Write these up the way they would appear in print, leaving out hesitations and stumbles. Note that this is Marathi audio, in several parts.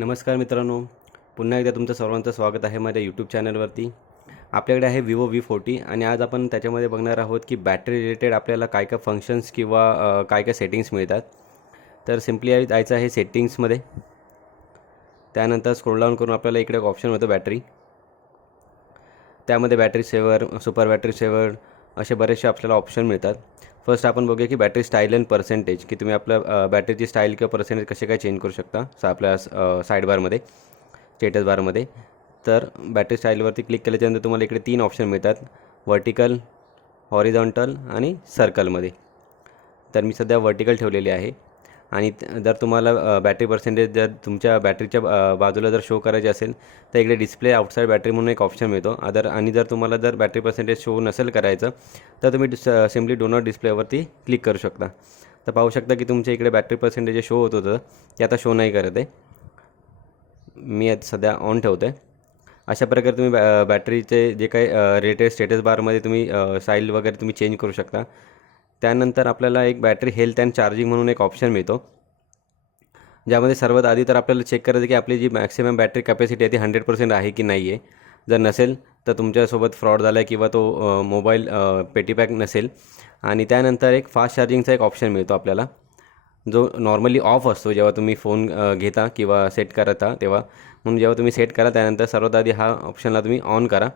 नमस्कार मित्रांनो, पुन्हा एकदा तुमचं सर्वांचं स्वागत आहे माझ्या यूट्यूब चॅनलवरती. आपल्याकडे आहे विवो V40 आणि आज आपण त्याच्यामध्ये बघणार आहोत की बॅटरी रिलेटेड आपल्याला काय काय फंक्शन्स किंवा काय काय सेटिंग्स मिळतात. तर सिम्पली जायचं आहे सेटिंग्समध्ये. त्यानंतर स्क्रोल डाऊन करून आपल्याला इकडे एक ऑप्शन होतं बॅटरी. त्यामध्ये battery saver, super battery saver असे बरेचसे आपल्याला ऑप्शन मिळतात. फर्स्ट आपण बघूया की बॅटरी स्टाईल अँड पर्सेंटेज, की तुम्ही आपल्या बॅटरीची स्टाईल किंवा पर्सेंटेज कसे काय चेंज करू शकता आपल्या साईड बारमध्ये, स्टेटस बारमध्ये. तर बॅटरी स्टाईलवरती क्लिक केल्याच्यानंतर तुम्हाला इकडे 3 ऑप्शन मिळतात, व्हर्टिकल, हॉरिझॉन्टल आणि सर्कलमध्ये. तर मी सध्या व्हर्टिकल ठेवलेली आहे. आणि जर तुम्हाला बॅटरी पर्सेंटेज जर तुमच्या बॅटरीच्या बाजूला जर शो करायचे असेल तर इकडे डिस्प्ले आउटसाईड बॅटरी म्हणून एक ऑप्शन मिळतो. आणि जर तुम्हाला जर बॅटरी पर्सेंटेज शो नसेल करायचं तर तुम्ही सिम्पली डो नॉट डिस्प्लेवरती क्लिक करू शकता. तर पाहू शकता की तुमच्या इकडे बॅटरी पर्सेंटेज जे शो होत होतं ते आता शो नाही करत आहे. मी आता सध्या ऑन ठेवतो आहे. अशा प्रकारे तुम्ही बॅटरीचे जे काही रिलेटेड स्टेटस बारमध्ये तुम्ही स्टाईल वगैरे तुम्ही चेंज करू शकता. त्यानंतर आपल्याला एक बॅटरी हेल्थ अँड चार्जिंग म्हणून एक ऑप्शन मिळतो, ज्यामध्ये सर्वात आधी तर आपल्याला चेक करायचं की आपली जी मॅक्सिमम बॅटरी कॅपॅसिटी आहे ती 100% आहे की नाही आहे. जर नसेल तर तुमच्यासोबत फ्रॉड झाला आहे किंवा तो मोबाईल पेटीपॅक नसेल. आणि त्यानंतर एक फास्ट चार्जिंगचा एक ऑप्शन मिळतो आपल्याला, जो नॉर्मली ऑफ असतो जेव्हा तुम्ही फोन घेता किंवा सेट करता तेव्हा. म्हणून जेव्हा तुम्ही सेट करा त्यानंतर सर्वात आधी हा ऑप्शनला तुम्ही ऑन करा.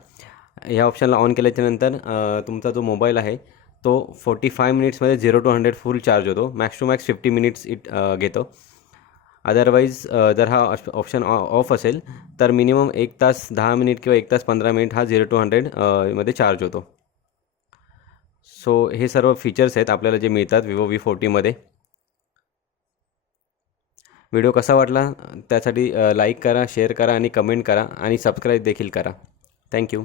ह्या ऑप्शनला ऑन केल्याच्यानंतर तुमचा जो मोबाईल आहे तो 45 मिनिट्समध्ये 0 to 100 फुल चार्ज होतो. मॅक्स टू मॅक्स 50 मिनिट्स घेतो. अदरवाईज जर हा ऑप्शन ऑफ असेल तर मिनिमम 1 तास 10 मिनिट किंवा 1 तास 15 मिनिट हा 0 to 100 मध्ये चार्ज होतो. सो हे सर्व फीचर्स आहेत आपल्याला जे मिळतात विवो V40मध्ये. व्हिडिओ कसा वाटला त्यासाठी लाईक करा, शेअर करा आणि कमेंट करा आणि सबस्क्राईब देखील करा. थँक्यू.